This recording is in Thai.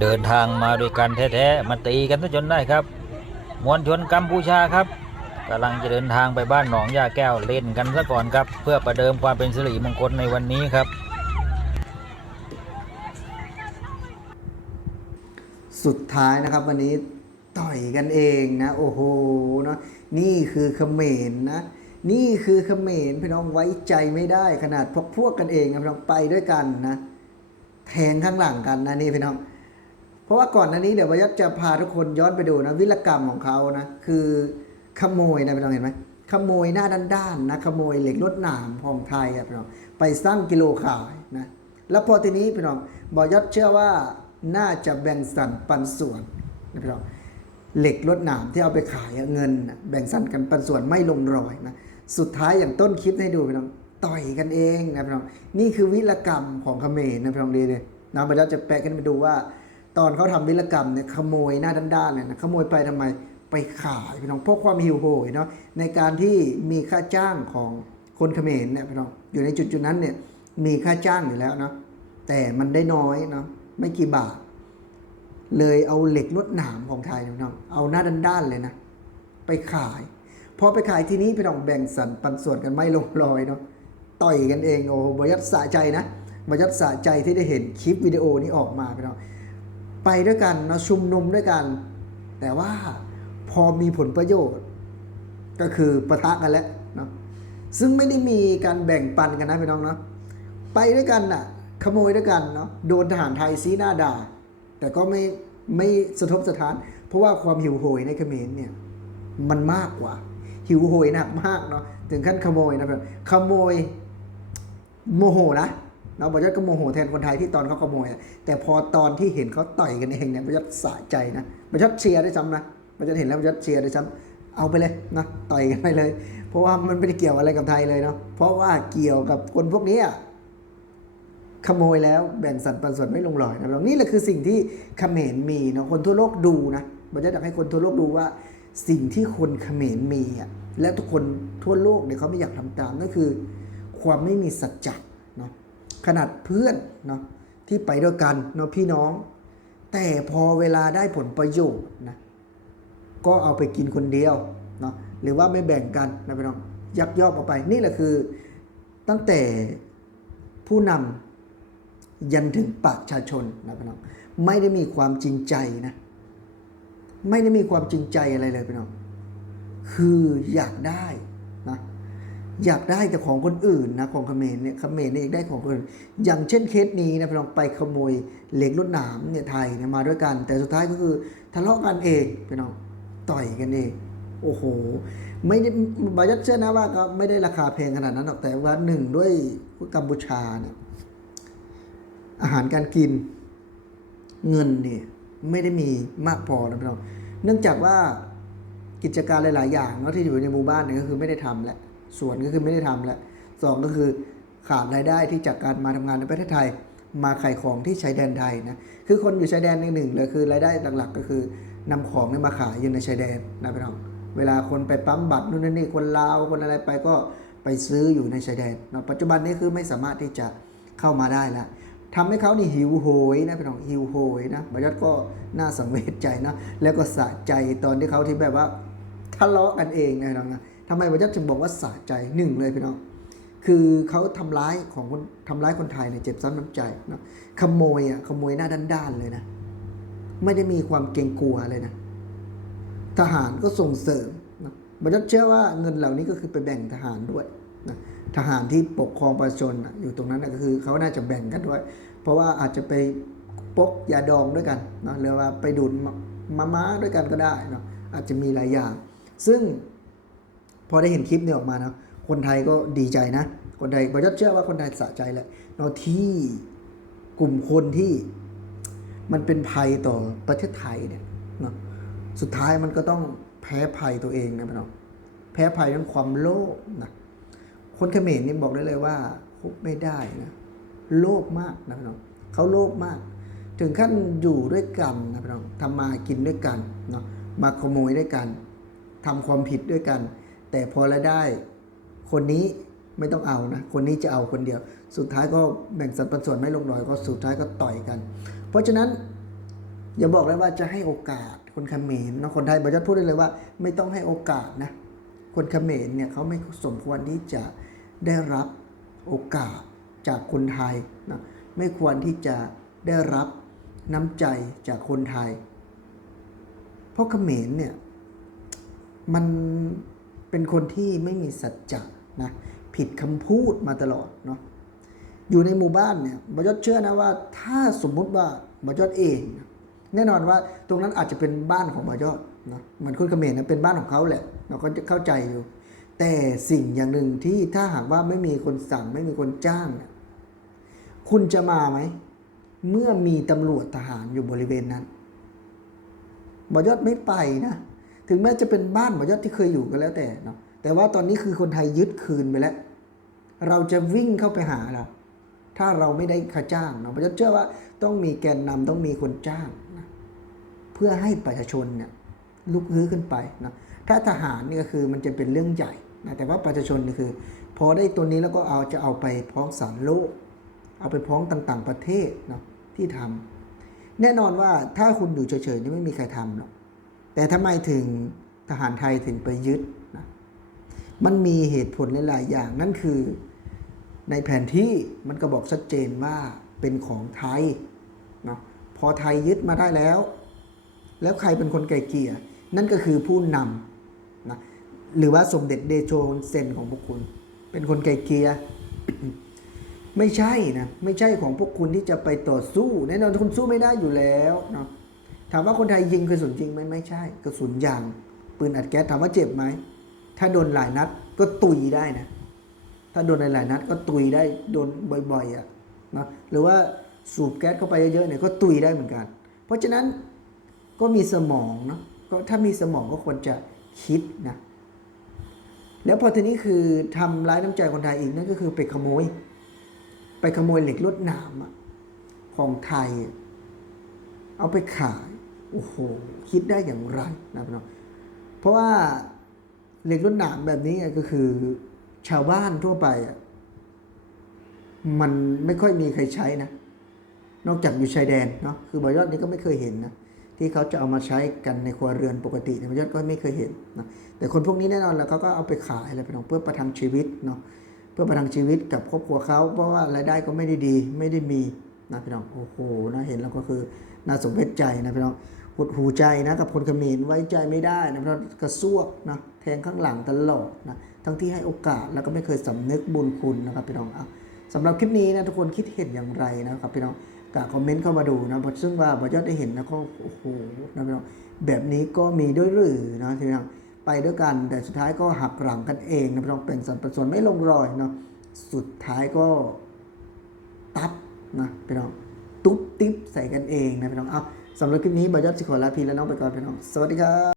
เดินทางมาด้วยกันแท้ๆมาตีกันซะจนได้ครับ มวลชนกัมพูชาครับกำลังจะเดินทางไปบ้านหนองยาแก้วเล่นกันซะก่อนครับ เพื่อประเดิมความเป็นสิริมงคลในวันนี้ครับ สุดท้ายนะครับวันนี้ต่อยกันเองนะ โอ้โหเนาะนี่คือเขมรนะนี่คือเขมรพี่น้องไว้ใจไม่ได้ขนาดพวกพวกกันเองนะพี่น้องไปด้วยกันนะแทงข้างหลังกันนะนี่พี่น้อง เพราะว่าก่อนหน้านี้เดี๋ยววยัดจะพาทุกคนย้อนไปดูนะวิรกรรมของเขานะคือขโมยนะพี่น้องเห็นไหมขโมยหน้าด้านๆนะขโมยเหล็กรถหนามของไทยพี่น้องไปสร้างกิโลขายนะแล้วพอทีนี้พี่น้องบอยศเชื่อว่าน่าจะแบ่งสรรปันส่วนนะพี่น้องเหล็กรถหนามที่เอาไปขายเงิน แบ่งสรรกันปันส่วนไม่ลงรอยนะสุดท้ายอย่างต้นคลิปให้ดูพี่น้องต่อยกันเองนะพี่น้องนี่คือวิรกรรมของเขมรนะพี่น้องดีเลยนะบอยศจะแปะกันไปดูว่า ตอนเขาทำวิรกรรมเนี่ยขโมยหน้าด้านๆเนี่ยนะขโมยไปทำไมไปขายพี่น้องเพราะความหิวโหยเนาะในการที่มีค่าจ้างของคนเขมรเนี่ยพี่น้องอยู่ในจุดจุดๆนั้นเนี่ยมีค่าจ้างอยู่แล้วเนาะแต่มันได้น้อยเนาะไม่กี่บาท เลยเอาเหล็กลวดหนามของไทยพี่น้องเอาหน้าด้านๆเลยนะไปขายพอไปขายที่นี้พี่น้องแบ่งสรรปันส่วนกันไม่ลงรอยเนาะต่อยกันเองโอ้โหบยัดสะใจนะบยัดสะใจที่ได้เห็นคลิปวิดีโอนี้ออกมาพี่น้อง ไปด้วยกันเนาะชุมนุมด้วยกัน แต่ว่าพอมีผลประโยชน์ ก็คือประทะกันแล้วเนาะซึ่งไม่ได้มีการแบ่งปันกันนะพี่น้องเนาะไปด้วยกันน่ะขโมยด้วยกันเนาะโดนทหารไทยซีหน้าด่า แต่ก็ไม่ไม่สะทบสะท้าน เพราะว่าความหิวโหยในเขมรเนี่ยมันมากกว่า หิวโหยหนักมากเนาะถึงขั้นขโมยนะแบบขโมยโมโหนะ เนาะบอยศก็โมโหแทนคนไทยที่ตอนเขาขโมยอะแต่พอตอนที่เห็นเขาต่อยกันเองเนี่ยบอยศสะใจนะบอยศเชียร์ได้วยซ้ำนะบอยศเห็นแล้วบอยศเชียร์ได้วยซ้ำเอาไปเลยนะต่อยกันไปเลย เพราะว่ามันไม่ได้เกี่ยวอะไรกับไทยเลยเนาะเพราะว่าเกี่ยวกับคนพวกนี้อะขโมยแล้วแบ่งสรรปันส่วนไม่ลงรอยนะนี่แหละคือสิ่งที่เขมรมีเนาะคนทั่วโลกดูนะบอยศอยากให้คนทั่วโลกดูว่า สิ่งที่คนเขมรมีอะและทุกคนทั่วโลกเนี่ยเขาไม่อยากทำตามนั่นคือ ความไม่มีสัจจะ ขนาดเพื่อนเนาะที่ไปด้วยกันเนาะพี่น้อง แต่พอเวลาได้ผลประโยชน์นะก็เอาไปกินคนเดียวเนาะหรือว่าไม่แบ่งกันนะพี่น้องยักยอกเอาไปนี่แหละคือตั้งแต่ผู้นำยันถึงประชาชนนะพี่น้องไม่ได้มีความจริงใจนะไม่ได้มีความจริงใจอะไรเลยพี่น้องคืออยากได้นะ อยากได้แต่ของคนอื่นนะของเขมรเนี่ยเขมรเนี่ยอยากได้ของคนอื่น อย่างเช่นเคสนี้นะพี่น้องไปขโมยเหล็กรถหนามเนี่ยไทยเนี่ยมาด้วยกัน แต่สุดท้ายก็คือทะเลาะกันเองพี่น้องต่อยกันเองโอ้โห ไม่ได้บายัดเชื่อนะว่าก็ไม่ได้ราคาแพงขนาดนั้นหรอกแต่ว่าหนึ่งด้วยกัมพูชาเนี่ยอาหารการกินเงินเนี่ยไม่ได้มีมากพอนะพี่น้องเนื่องจากว่ากิจการหลาย ๆ อย่างเนาะที่อยู่ในหมู่บ้านเนี่ยก็คือไม่ได้ทำแล้ว ส่วนก็คือไม่ได้ทำแล้วสองก็คือขาดรายได้ที่จากการมาทำงานในประเทศไทย มาขายของที่ชายแดนไทยนะคือคนอยู่ชายแดนหนึ่งเลยคือรายได้หลักๆ ก็คือนำของเนี่ยมาขายอยู่ในชายแดนนะพี่น้องเวลาคนไปปั๊มบัตรนู่นนี่คนลาวคนอะไรไปก็ไปซื้ออยู่ในชายแดนเนาะปัจจุบันนี้คือไม่สามารถที่จะเข้ามาได้แล้วทำให้เขานี่หิวโหยนะพี่น้องหิวโหยนะบายอดก็น่าสังเวชใจนะแล้วก็สะใจตอนที่เขาที่แบบว่าทะเลาะกันเองนะพี่น้องนะ ทำไมบายอดจึงบอกว่าสะใจหนึ่งเลยพี่น้องคือเขาทำร้ายของคนทำร้ายคนไทยเนี่ยเจ็บซ้ำน้ำใจนะขโมยอะขโมยหน้าด้านๆเลยนะไม่ได้มีความเกรงกลัวเลยนะทหารก็ส่งเสริมนะบรรดเชื่อว่าเงินเหล่านี้ก็คือไปแบ่งทหารด้วยนะทหารที่ปกครองประชาชนอยู่ตรงนั้นนะก็คือเขาน่าจะแบ่งกันด้วย เพราะว่าอาจจะไปปกยาดองด้วยกันเนาะหรือว่าไปดูดมะมาม้าด้วยกันก็ได้เนาะอาจจะมีหลายอย่าง ซึ่ง พอได้เห็นคลิปนี้ออกมานะคนไทยก็ดีใจนะ คนไทยบรรดเชื่อว่าคนไทยสะใจแหละเนาะที่กลุ่มคนที่มันเป็นภัยต่อประเทศไทยเนี่ยเนาะสุดท้ายมันก็ต้องแพ้ภัยตัวเองนะพี่น้องแพ้ภัยเรื่องความโลภนะคนเขมรนี่บอกได้เลยว่าคบไม่ได้นะโลภมากนะพี่น้องเขาโลภมาก ถึงขั้นอยู่ด้วยกันนะพี่น้องทำมากินด้วยกันเนาะมาขโมยด้วยกันทำความผิดด้วยกัน แต่พอแล้วได้ คนนี้ไม่ต้องเอานะ คนนี้จะเอาคนเดียว สุดท้ายก็แบ่งสัดปันส่วนไม่ลงรอยก็สุดท้ายก็ต่อยกัน เพราะฉะนั้นอย่าบอกเลยว่าจะให้โอกาสคนเขมรนะคนไทยบอยอดพูดได้เลยว่า ไม่ต้องให้โอกาสนะ คนเขมรเนี่ยเขาไม่สมควรที่จะได้รับโอกาสจากคนไทยนะไม่ควรที่จะได้รับน้ำใจจากคนไทย เพราะเขมรเนี่ยมัน เป็นคนที่ไม่มีสัจจะนะผิดคำพูดมาตลอดเนาะอยู่ในหมู่บ้านเนี่ยบอยศเชื่อนะว่าถ้าสมมุติว่าบอยศเอง แน่นอนว่าตรงนั้นอาจจะเป็นบ้านของบอยศเนาะเหมือนคนเขมรนะเป็นบ้านของเขาแหละ เราก็จะเข้าใจอยู่ แต่สิ่งอย่างหนึ่งที่ถ้าหากว่าไม่มีคนสั่งไม่มีคนจ้างเนี่ยคุณจะมาไหม เมื่อมีตำรวจทหารอยู่บริเวณนั้นหมอยอดไม่ไปนะ ถึงแม้จะเป็นบ้านหมอยอดที่เคยอยู่ก็แล้วแต่เนาะแต่ว่าตอนนี้คือคนไทยยึดคืนไปแล้ว เราจะวิ่งเข้าไปหาเราถ้าเราไม่ได้ค่าจ้างเนาะหมอยอดเชื่อว่าต้องมีแกนนำต้องมีคนจ้างนะเพื่อให้ประชาชนเนี่ยลุกฮือขึ้นไปนะถ้าทหารนี่ก็คือมันจะเป็นเรื่องใหญ่นะแต่ว่าประชาชนนี่คือ พอได้ตัวนี้แล้วก็เอาจะเอาไปพ้องสารโลก เอาไปพ้องต่าง ๆ ประเทศเนาะที่ทำแน่นอนว่าถ้าคุณอยู่เฉยๆนี่ไม่มีใครทำหรอก แต่ทำไมถึงทหารไทยถึงไปยึดนะมันมีเหตุผลหลาย ๆ อย่างนั่นคือในแผนที่มันก็บอกชัดเจนว่าเป็นของไทยเนาะพอไทยยึดมาได้แล้ว แล้วใครเป็นคนไกลเกี่ยนั่นก็คือผู้นำนะหรือว่าสมเด็จเดโชเซนของพวกคุณ เป็นคนไกลเกี่ยไม่ใช่นะ ไม่ใช่ของพวกคุณที่จะไปต่อสู้แน่นอนคุณสู้ไม่ได้อยู่แล้วเนาะ ถามว่าคนไทยยิงกระสุนจริงไหมไม่ใช่กระสุนยาง ปืนอัดแก๊สถามว่าเจ็บไหมถ้าโดนหลายนัดก็ตุยได้นะ ถ้าโดนหลายๆนัดก็ตุยได้โดนบ่อยๆอะนะหรือว่าสูบแก๊สเข้าไปเยอะๆเนี่ยก็ตุยได้เหมือนกัน เพราะฉะนั้นก็มีสมองเนาะก็ถ้ามีสมองก็ควรจะคิดนะแล้วพอทีนี้คือทำร้ายน้ำใจคนไทยอีกนั่นก็คือไปขโมย ไปขโมยเหล็กลวดหนามของไทย เอาไปขาย โอ้โหคิดได้อย่างไรนะพี่น้องเพราะว่าเหล็กลวดหนามแบบนี้ก็คือชาวบ้านทั่วไปอะมันไม่ค่อยมีใครใช้นะ นอกจากอยู่ชายแดนเนาะคือบอยอดนี้ก็ไม่เคยเห็นนะที่เขาจะเอามาใช้กันในครัวเรือนปกติเนี่ยบอยอดก็ไม่เคยเห็นนะแต่คนพวกนี้แน่นอนแล้วเขาก็เอาไปขายอะไรไปนองเพื่อประทังชีวิตเนาะเพื่อประทังชีวิตกับครอบครัวเขาเพราะว่ารายได้ก็ไม่ได้ดีไม่ได้มีนะพี่น้องโอ้โหนะเห็นแล้วก็คือน่าสมเพชใจนะพี่น้อง หดหูใจนะกับคนเขมรไว้ใจไม่ได้นะเพี่น้องกระซวกนะแทงข้างหลังตลอดนะทั้งที่ให้โอกาสแล้วก็ไม่เคยสำนึกบุญคุณนะครับพี่น้องอะสำหรับคลิปนี้นะทุกคนคิดเห็นอย่างไรนะครับพี่น้องกคอมเมนต์เข้ามาดูนะเพราะซึ่งว่าบอยอดได้เห็นนะก็โอ้โหนะพี่น้องแบบนี้ก็มีด้วยหรือนะพี่น้องไปด้วยกันแต่สุดท้ายก็หักหลังกันเองนะพี่น้องเป็นสันป็นส่วนไม่ลงรอยเนาะสุดท้ายก็ตับนะพี่น้องตุ๊บติ๊บใส่กันเองนะพี่น้องเอา สำหรับคลิปนี้บอยอดสิขอลาพีและน้องไปก่อนพี่น้อง สวัสดีครับ